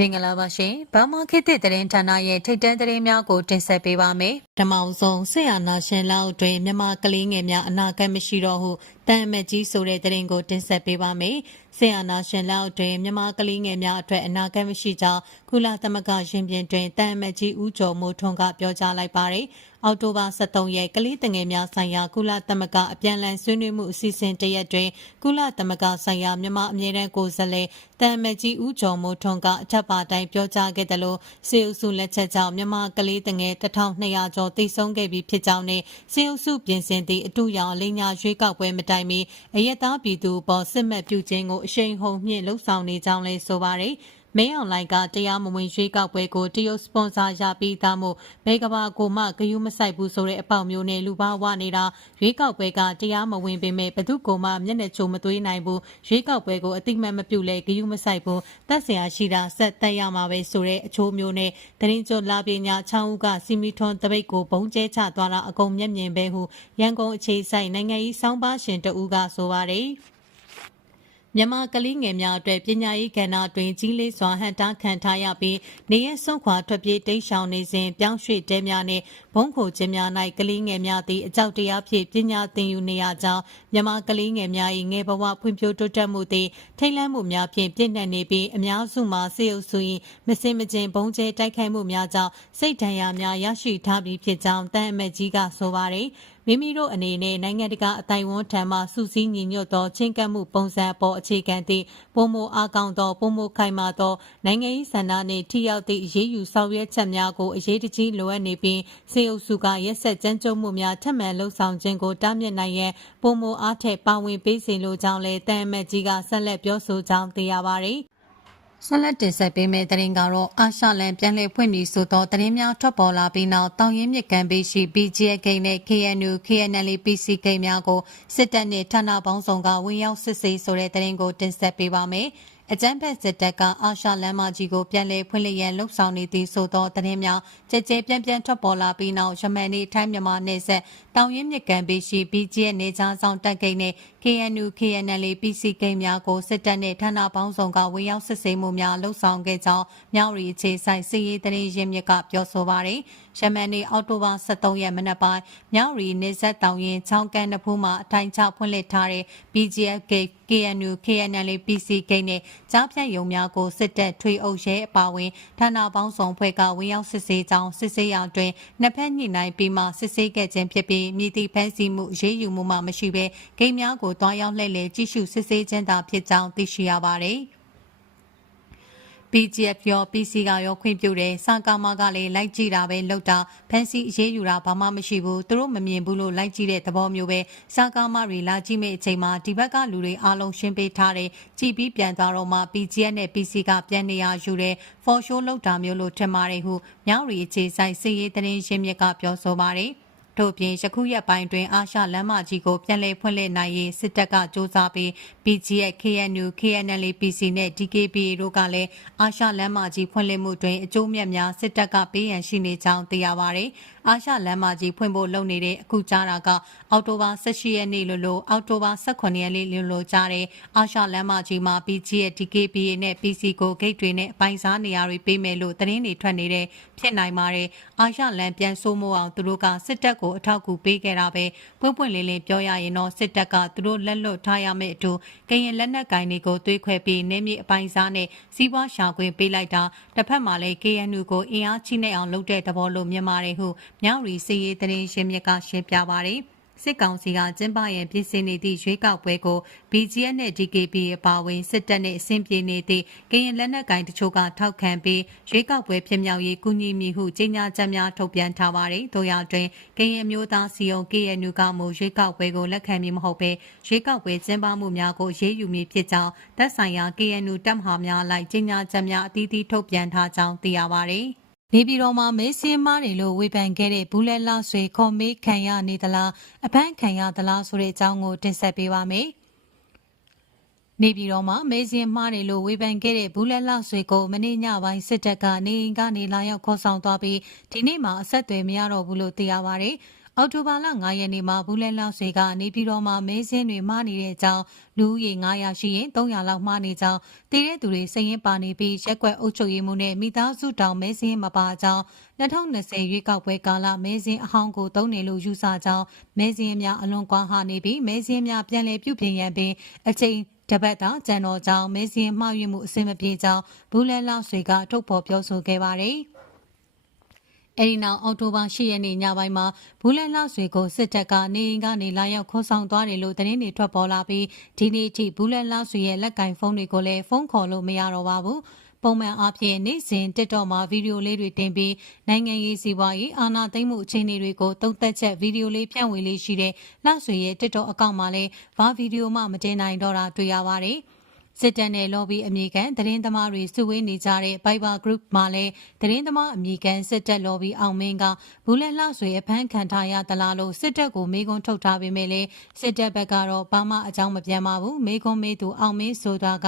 မင်္ဂလာပါရှင်။ဘာမာခေတ်သစ်သတင်းဌာနရဲ့ထိတ်တန့်သတင်းများကိုတင်ဆက်ပေးပါမယ်။ဓမ္မအောင်ဆုံးဆေးရနာရှင်လောက်အတွင်းမြန်မာကလေးငယ်များအနာဂတ်မရှိတော့ဟု တန်အမတ်ကြီးဆိုတဲ့သတင်းကိုတင်ဆက်ပေးပါမယ်။ဆေးရနာရှင်လောက်အတွင်းမြန်မာကလေးငယ်များအတွက်အနာဂတ်မရှိကြောင်းကုလသမဂ္ဂရှင်ပြင်တွင်တန်အမတ်ကြီးဦးကျော်မိုးထွန်းကပြောကြားလိုက်ပါတယ်။အောက်တိုဘာ23ရက်ကလေးတငယ်များဆိုင်ရာကုလသမဂ္ဂအပြန်အလှန်ဆွေးနွေးမှုအစီအစဉ်တရက်တွင်ကုလသမဂ္ဂဆိုင်ရာမြန်မာအမြဲတမ်းကိုယ်စားလှယ်တန်အမတ်ကြီးဦးကျော်မိုးထွန်းကအထက်ပါတိုင်းပြောကြားခဲ့တယ်လို့စေအုပ်စုလက်ချက်ကြောင့်မြန်မာကလေးတငယ်1200ကျော်တိတ်ဆုံးခဲ့ပြီးဖြစ်ကြောင်းနဲ့စေအုပ်စုပြင်ဆင်သည့်အတူရောင်အလေးညာရွေးကောက်ပွဲမတိုင်မီအရက်သားပြည်သူပေါ်စစ်မှတ်ပြုခြင်းကိုအရှိန်ဟုန်မြင့်လှုပ်ဆောင်နေကြောင်းလည်းဆိုပါတယ်။ မင်းအောင်လှိုင်ကတရားမဝင်ရွေးကောက်ပွဲကိုတရုတ်စပွန်ဆာရပြီးသားမို့ဘယ်ကဘာကိုမှဂယုမဆိုင်ဘူးဆိုတဲ့အပေါက်မျိုးနဲ့လူပါဝနေတာရွေးကောက်ပွဲကတရားမဝင်ပေမဲ့ဘသူကိုမှမျက်နှာချိုမသွေးနိုင်ဘူးရွေးကောက်ပွဲကိုအတိမတ်မပြုလဲဂယုမဆိုင်ဘူးတတ်ဆရာရှိတာဆက်တက်ရမှာပဲဆိုတဲ့အချိုးမျိုးနဲ့တရင်ကျွလာပညာချောင်းဦးကစီမီထွန်တပိတ်ကိုဘုံကျဲချသွားတာအကုန်မျက်မြင်ပဲဟုရန်ကုန်အခြေစိုက်နိုင်ငံရေးစောင်းပါရှင်တဦးကဆိုပါတယ် မြန်မာကလေးငယ်များအတွက်ပညာရေးကဏ္ဍတွင်ကြီးလေးစွာဟန်တာခံထားရပြီးနေရစွန့်ခွာထွက်ပြေးတိတ်ရှောင်နေစဉ်ပြောင်းရွှေ့တဲများနှင့်ဘုံခိုခြင်းများ၌ကလေးငယ်များသည်အကြောက်တရားဖြင့်ပညာသင်ယူနေရကြောင်းမြန်မာကလေးငယ်များ၏ငယ်ဘဝဖွံ့ဖြိုးတိုးတက်မှုသည်ထိတ်လန့်မှုများဖြင့်ပြည့်နှက်နေပြီးအများစုမှာစေအုပ်စု၏မစင်မကျင်ဘုံကျဲတိုက်ခိုက်မှုများကြောင့်စိတ်ဒဏ်ရာများရရှိထားပြီးဖြစ်ကြောင်းတန်အမတ်ကြီးကဆိုပါရယ်မိမိတို့အနေနဲ့နိုင်ငံတကာအတိုင်းဝန်ထံမှစူးစီးညီညွတ်သောချင်းကပ်မှုပုံစံပေါ်အခြေခံသည့်ပုံမအားကောင်းသောပုံမခိုင်မာသောနိုင်ငံရေးစံနာနှင့်ထိရောက်သည့်အရေးယူဆောင်ရွက်ချက်များကိုအရေးတကြီးလိုအပ်နေပြီးစေအုပ်စုကရက်ဆက်ကြမ်းကြုတ်မှုများထပ်မံလှုံ့ဆော်ခြင်းကိုတားမြစ်နိုင်ရန်ပုံမအားထက်ပါဝင်ပေးစေလိုကြောင်းလည်းတန်အမတ်ကြီးကဆက်လက်ပြောဆိုကြောင်းသိရပါသည် ဆက်လက်တင်ဆက်ပေးမယ့်သတင်းကတော့အာရှလန်ပြန်လည်ဖွင့်ပြီးဆိုသောသတင်းများထွက်ပေါ်လာပြီးနောက်တောင်ရင်မြစ်ကမ်းပေးရှိ BGA ဂိမ်းနဲ့ KNU KNL PC ဂိမ်းများကိုစစ်တပ်နှင့်ဌာနပေါင်းစုံကဝင်ရောက်စစ်ဆေးဆိုတဲ့သတင်းကိုတင်ဆက်ပေးပါမယ်။အကြမ်းဖက်စစ်တပ်ကအာရှလမ်းမကြီးကိုပြန်လည်ဖွင့်လှစ်ရန်လှုံ့ဆော်နေသည်ဆိုသောသတင်းများကြကြပြန့်ပြန့်ထွက်ပေါ်လာပြီးနောက်ယမန်နေ့ထိုင်းမြန်မာနယ်စပ်တောင်ရင်မြစ်ကမ်းပေးရှိ BGS နေချားဆောင်တပ်ကိန်းနဲ့ KNU KNL PC ကိန်းများကိုစစ်တပ်နဲ့ဌာနပေါင်းစုံကဝင်ရောက်စစ်ဆေးမှုများလှုံ့ဆော်ခဲ့ကြောင်းမြောက်ရီအခြေဆိုင်စီရေးသတင်းရင်းမြစ်ကပြောဆိုပါရယ်ယမန်နေ့အောက်တိုဘာ23ရက်မနက်ပိုင်းမြောက်ရီနေဆက်တောင်ရင်ချောင်းကန်နဖူးမှာအထိုင်ချဖွင့်လှစ်ထားတဲ့ BGF gate KNU KNL PC ဂိတ်နဲ့ကြားဖြတ်ရုံများကိုစစ်တပ်ထွေအုပ်ရဲအပါဝင်ဌာနပေါင်းစုံဖွဲ့ကဝင်ရောက်စစ်ဆေးကြောင်းစစ်ဆေးရာတွင်နှစ်ဖက်ညှိနှိုင်းပြီးမှစစ်ဆေးခဲ့ခြင်းဖြစ်ပြီးမြည်သည့်ဖမ်းဆီးမှုရေးယူမှုမှမရှိဘဲဂိတ်များကိုတွားရောက်လှည့်လည်ကြည့်ရှုစစ်ဆေးခြင်းသာဖြစ်ကြောင်းသိရှိရပါသည်။ PGF ရော PC ကရောခွင့်ပြုတယ်စကားမကလည်းလိုက်ကြည့်တာပဲလောက်တာဖန်စီအရေးယူတာဘာမှမရှိဘူးသူတို့မမြင်ဘူးလို့လိုက်ကြည့်တဲ့သဘောမျိုးပဲစကားမတွေလာကြည့်မဲ့အချိန်မှာဒီဘက်ကလူတွေအားလုံးရှင်းပေးထားတယ်ကြည့်ပြီးပြန်သွားတော့မှ PGF နဲ့ PC ကပြန်နေရယူတယ် for show လောက်တာမျိုးလို့ထင်ပါတယ်ဟုမြောက်ရီအခြေဆိုင်စည်ရေးသတင်းရှင်းမြစ်ကပြောဆိုပါတယ် ထို့ပြင်ယခုရက်ပိုင်းတွင်အာရှလမ်းမကြီးကိုပြန်လည်ဖွင့်လှစ်နိုင်ရေးစစ်တပ်ကစ조사ပြီး BGF KNU KNL PC နဲ့ DKPA တို့ကလည်းအာရှလမ်းမကြီးဖွင့်လှစ်မှုတွင်အကျိုးမြတ်များစစ်တပ်ကပေးရန်ရှိနေကြောင်းသိရပါဗျ။အာရှလမ်းမကြီးဖွင့်ဖို့လုပ်နေတဲ့အခုကြားတာကအောက်တိုဘာ18ရက်နေ့လို့လို့အောက်တိုဘာ18ရက်နေ့လို့လို့ကြားတဲ့အာရှလမ်းမကြီးမှာ BGF DKPA နဲ့ PC ကိုဂိတ်တွေနဲ့အပိုင်းစားနေရာတွေပေးမယ်လို့သတင်းတွေထွက်နေတဲ့ဖြစ်နိုင်ပါတယ်။အာရှလမ်းပြန်ဆိုးမိုးအောင်သူတို့ကစစ်တပ်ကိုအထောက်အကူပေးခဲ့တာပဲပွင့်ပွင့်လင်းလင်းပြောရရင်တော့စစ်တပ်ကသူတို့လက်လွတ်ထားရမယ့်အတူကရင်လက်နက်ကင်တွေကိုသွေးခွဲပြီးနေမြေအပိုင်းစားနဲ့စီးပွားရှာခွင့်ပေးလိုက်တာတစ်ဖက်မှာလည်း KNU ကိုအင်အားချိနဲ့အောင်လုပ်တဲ့သဘောလို့မြင်ပါတယ်ဟုမြောက်ရီစီရေးသတင်းရှင်းမြစ်ကရှင်းပြပါတယ်။ စစ်ကောင်စီကကျင်းပရန်ပြင်ဆင်နေသည့်ရွေးကောက်ပွဲကို BGF နဲ့ DKP အပါအဝင်စစ်တပ်နဲ့အဆင့်ပြေနေသည့်ကရင်လက်နက်ကိုင်တချို့ကထောက်ခံပြီးရွေးကောက်ပွဲဖြစ်မြောက်ရေးကူညီမိဟုကြေညာချက်များထုတ်ပြန်ထားပါတယ်။တို့ရတွင်ကရင်မျိုးသားစီယုံ KNU ကမူရွေးကောက်ပွဲကိုလက်ခံမည်မဟုတ်ဘဲရွေးကောက်ပွဲကျင်းပမှုများကိုရေးယူမည်ဖြစ်ကြောင်းသက်ဆိုင်ရာ KNU တပ်မဟာများလိုက်ကြေညာချက်များအသီးသီးထုတ်ပြန်ထားကြောင်းသိရပါတယ်။ နေပြည်တော်မှာမေးစင်းမားတယ်လို့ဝေဖန်ခဲ့တဲ့ဘူးလဲလှဆွေခေါ်မေးခံရနေသလားအဖမ်းခံရသလားဆိုတဲ့အကြောင်းကိုတင်ဆက်ပေးပါမယ်။နေပြည်တော်မှာမေးစင်းမားတယ်လို့ဝေဖန်ခဲ့တဲ့ဘူးလဲလှဆွေကိုမနေ့ညပိုင်းစစ်တပ်ကနေအိမ်ကနေလာရောက်ခေါ်ဆောင်သွားပြီးဒီနေ့မှအဆက်အသွယ်မရတော့ဘူးလို့သိရပါဗျ။ အောက်တိုဘာလ9ရက်နေ့မှာဘူးလဲလောက်ဆွေကနေပြည်တော်မှာမဲစင်းတွေမှားနေတဲ့အကြောင်းလူဦးရေ900ရှိရင်300လောက်မှားနေကြောင်းတည်တဲ့သူတွေစိတ်ရင်ပါနေပြီးရက်ကွက်အုပ်ချုပ်ရေးမှုနဲ့မိသားစုတောင်မဲစင်းမပါကြောင်း2020ရွေးကောက်ပွဲကာလမဲစင်းအဟောင်းကိုတုံးနေလို့ယူဆကြောင်းမဲစင်းများအလွန်ကွာဟနေပြီးမဲစင်းများပြန်လည်ပြုပြင်ရန်ပင်အချိန်တပတ်တာကျန်တော်ကြောင့်မဲစင်းမှားယွင်းမှုအဆင်မပြေကြောင်းဘူးလဲလောက်ဆွေကထုတ်ဖော်ပြောဆိုခဲ့ပါတယ်။ အဲဒီနောက်အောက်တိုဘာ10ရက်နေ့ညပိုင်းမှာဘူးလက်လောက်ဆွေကိုစစ်တပ်ကနေအိမ်ကနေလာရောက်ခေါ်ဆောင်သွားတယ်လို့သတင်းတွေထွက်ပေါ်လာပြီးဒီနေ့အထိဘူးလက်လောက်ဆွေရဲ့လက်ကင်ဖုန်းတွေကိုလည်းဖုန်းခေါ်လို့မရတော့ပါဘူးပုံမှန်အားဖြင့်နေ့စဉ် TikTok မှာဗီဒီယိုလေးတွေတင်ပြီးနိုင်ငံရေးစီးပွားရေးအာဏာသိမ်းမှုအခြေအနေတွေကိုသုံးသပ်ချက်ဗီဒီယိုလေးဖြန့်ဝေလေးရှိတဲ့လှဆွေရဲ့ TikTok အကောင့်မှာလည်းဘာဗီဒီယိုမှမတင်နိုင်တော့တာတွေ့ရပါတယ်။ စစ်တပ်နဲ့ lobby အမိခံသတင်းသမားတွေစုဝေးနေကြတဲ့ Viber Group မှာလည်းသတင်းသမားအမိခံစစ်တပ် lobby အောင်မင်းကဘူးလက်လှဆွေအဖမ်းခံထားရသလားလို့စစ်တပ်ကိုမေးခွန်းထုတ်ထားပေမဲ့လည်းစစ်တပ်ဘက်ကတော့ဘာမှအကြောင်းမပြန်ပါဘူးမေးခွန်းမေးသူအောင်မင်းဆိုတာက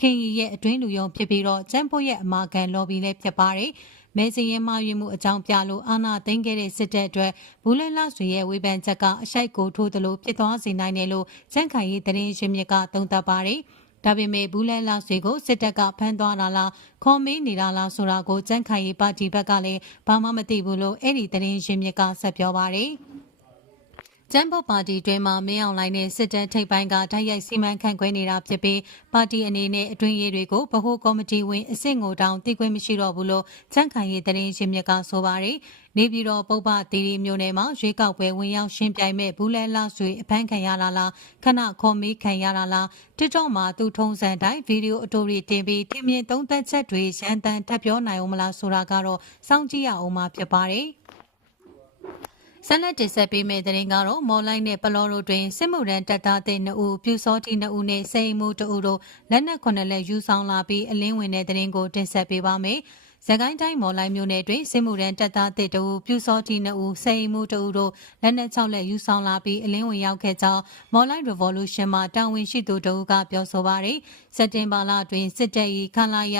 ခင်ရီရဲ့အတွင်းလူယုံဖြစ်ပြီးတော့ကျန်းဖို့ရဲ့အမာခံ lobby လည်းဖြစ်ပါတယ်မဲစရင်မှရွေးမှုအကြောင်းပြလို့အာဏာသိမ်းခဲ့တဲ့စစ်တပ်အတွက်ဘူးလက်လဆွေရဲ့ဝေဖန်ချက်ကအရှိုက်ကိုထိုးသလိုဖြစ်သွားစေနိုင်တယ်လို့စန့်ခိုင်ရေးသတင်းရှင်မြစ်ကသုံးသပ်ပါတယ်။ ဒါပေမဲ့ဘူးလဲလောက်စီကိုစစ်တပ်ကဖမ်းသွားတာလားခေါ်မင်းနေတာလားဆိုတာကိုကြန့်ခိုင်ရေးပါတီဘက်ကလည်းဘာမှမသိဘူးလို့အဲ့ဒီသတင်းရင်းမြစ်ကဆက်ပြောပါတယ် ကျန်းဖို့ပါတီတွင်မှမင်းအောင်လိုင်းနဲ့စစ်တပ်ထိပ်ပိုင်းကတိုက်ရိုက်စီမံခန့်ခွဲနေတာဖြစ်ပြီးပါတီအနေနဲ့အတွင်းရေးတွေကိုဗဟိုကော်မတီဝင်အဆင့်ကိုတောင်သိခွင့်မရှိတော့ဘူးလို့ချန့်ခိုင်ရေးသတင်းရှင်မြစ်ကဆိုပါတယ်။နေပြည်တော်ပုပ္ပတီရီမျိုးနယ်မှာရွေးကောက်ပွဲဝင်ရောက်ရှင်းပြိုင်မဲ့ဘူးလဲလောက်ဆွေအဖမ်းခံရလာလားခဏခေါ်မေးခံရတာလား TikTok မှာသူထုံးစံတိုင်းဗီဒီယိုအတူရီတင်ပြီးတင်မြင်သုံးသက်ချက်တွေရန်တန်ထပ်ပြောနိုင်အောင်မလားဆိုတာကတော့စောင့်ကြည့်ရအောင်မှာဖြစ်ပါတယ်။ ဆက်လက်တင်ဆက်ပေးမယ့်သတင်းကတော့မော်လိုက်နဲ့ပလော်တို့တွင်စစ်မှုရန်တပ်သားတဲ့2ဦးပြူစောတိ2ဦးနဲ့စိန်မှု2ဦးတို့လက်နက်9လက်ယူဆောင်လာပြီးအလင်းဝင်တဲ့သတင်းကိုတင်ဆက်ပေးပါမယ်။ရခိုင်တိုင်းမော်လိုက်မြို့နယ်တွင်စစ်မှုရန်တပ်သားတဲ့2ဦးပြူစောတိ2ဦးစိန်မှု2ဦးတို့လက်နက်6လက်ယူဆောင်လာပြီးအလင်းဝင်ရောက်ခဲ့ကြောင်းမော်လိုက် Revolution မှာတာဝန်ရှိသူတို့ကပြောဆိုပါရယ်စက်တင်ဘာလတွင်စစ်တပ်၏ခလာရ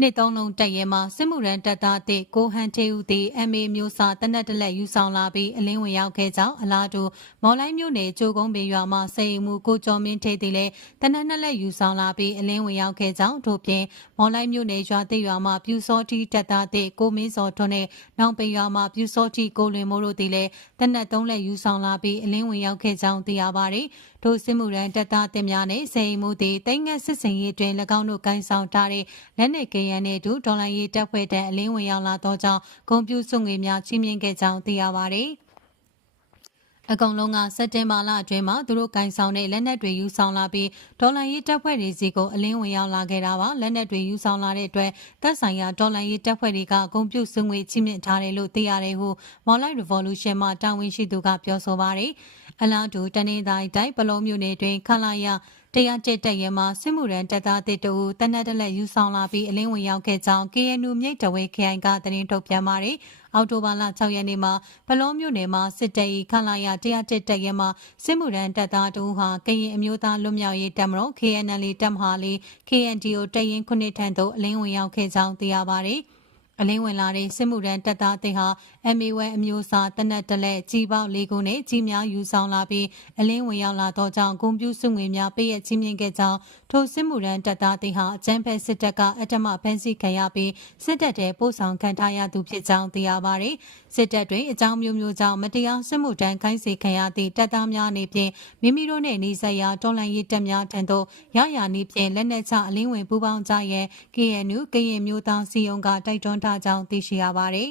နှစ်သုံးလုံးတက်ရဲမှာစစ်မှုရန်တပ်သားတဲ့ကိုဟန်ထေဦးသည် MA မျိုးစာတနက်တလက်ယူဆောင်လာပြီးအလင်းဝင်ရောက်ခဲ့ကြောင်းအလားတူမော်လိုင်းမြို့နယ်ကျိုးကုန်းပင်ရွာမှာစေအိမ်မှုကိုကျော်မင်းထေသည်လည်းတနက်နှစ်လက်ယူဆောင်လာပြီးအလင်းဝင်ရောက်ခဲ့ကြောင်းထို့ပြင်မော်လိုင်းမြို့နယ်ရွာသိရွာမှာပြူစောတီတပ်သားတဲ့ကိုမင်းစောထွန်းနဲ့နောင်ပင်ရွာမှာပြူစောတီကိုလွင်မိုးတို့သည်လည်းတနက်သုံးလက်ယူဆောင်လာပြီးအလင်းဝင်ရောက်ခဲ့ကြောင်းသိရပါတယ်။ ထိုစစ်မှုရန်တပ်သားတင်များနဲ့စေအိမ်မှုသည်တိုင်းငတ်စစ်စင်ရေးတွင်၎င်းတို့ကိုင်းဆောင်ထားတဲ့လက်နက်ကရန်နှင့်အတူဒေါ်လာရေးတပ်ဖွဲ့တန်းအလင်းဝင်ရောက်လာသောကြောင့်ဂုံပြူစွငွေများချင်းမြင့်ခဲ့ကြောင်းသိရပါသည်အကောင်လုံးကစက်တင်ဘာလအတွင်းမှာသူတို့ကင်ဆောင်တဲ့လက်နက်တွေယူဆောင်လာပြီးဒေါ်လာရေးတပ်ဖွဲ့တွေစီကိုအလင်းဝင်ရောက်လာခဲ့တာပါလက်နက်တွေယူဆောင်လာတဲ့အတွက်သက်ဆိုင်ရာဒေါ်လာရေးတပ်ဖွဲ့တွေကဂုံပြုတ်စွငွေချိမြင့်ထားတယ်လို့သိရတယ်ဟုမော်လိုက် revolution မှာတာဝန်ရှိသူကပြောဆိုပါတယ် အလားတူတနင်္သာရီတိုင်းပလုံးမြို့နယ်တွင်ခလာရတရားကျက်တက်ရဲမှာစစ်မှုရန်တပ်သားတစ်တူတနက်တလက်ယူဆောင်လာပြီးအလင်းဝင်ရောက်ခဲ့ကြောင်း KNU မြိတ်တဝဲခရိုင်ကသတင်းထုတ်ပြန်ပါတယ်။အော်တိုဘာလ6ရက်နေ့မှာပလောမြို့နယ်မှာစစ်တပ်၏ခလာရတရားကျက်တက်ရဲမှာစစ်မှုရန်တပ်သားတူဟာကရင်အမျိုးသားလွတ်မြောက်ရေးတပ်မတော် KNL တပ်မဟာလေး KNDO တရင်ခုနှစ်ထံသို့အလင်းဝင်ရောက်ခဲ့ကြောင်းသိရပါတယ်။ အလင်းဝင်လာတဲ့စစ်မှုရန်တပ်သားတင်ဟာ MA1 အမျိုးအစားတနက်တလက်ကြီးပေါက်လေးခုနဲ့ကြီးများယူဆောင်လာပြီးအလင်းဝင်ရောက်လာသောကြောင့်ဂုံပြူစုငွေများပေးရချင်းမြင့်ခဲ့ကြောင်းထိုစစ်မှုရန်တပ်သားတင်ဟာအကြမ်းဖက်စစ်တပ်ကအထမဖမ်းဆီးခံရပြီးစစ်တပ်တဲ့ပို့ဆောင်ခံထားရသူဖြစ်ကြောင်းသိရပါတယ်။စစ်တပ်တွင်အကြောင်းမျိုးမျိုးကြောင့်မတရားစစ်မှုတန်းခိုင်းစေခံရသည့်တပ်သားများအနေဖြင့်မိမိတို့နှင့်နှီးစပ်ရာတော်လှန်ရေးတပ်များထံသို့ရရနည်းဖြင့်လက်နက်ချအလင်းဝင်ပူးပေါင်းကြရန် KNU ကရင်မျိုးသားစီယုံကတိုက်တွန်းထားကြောင်းသိရှိရပါတယ်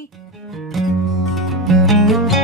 ။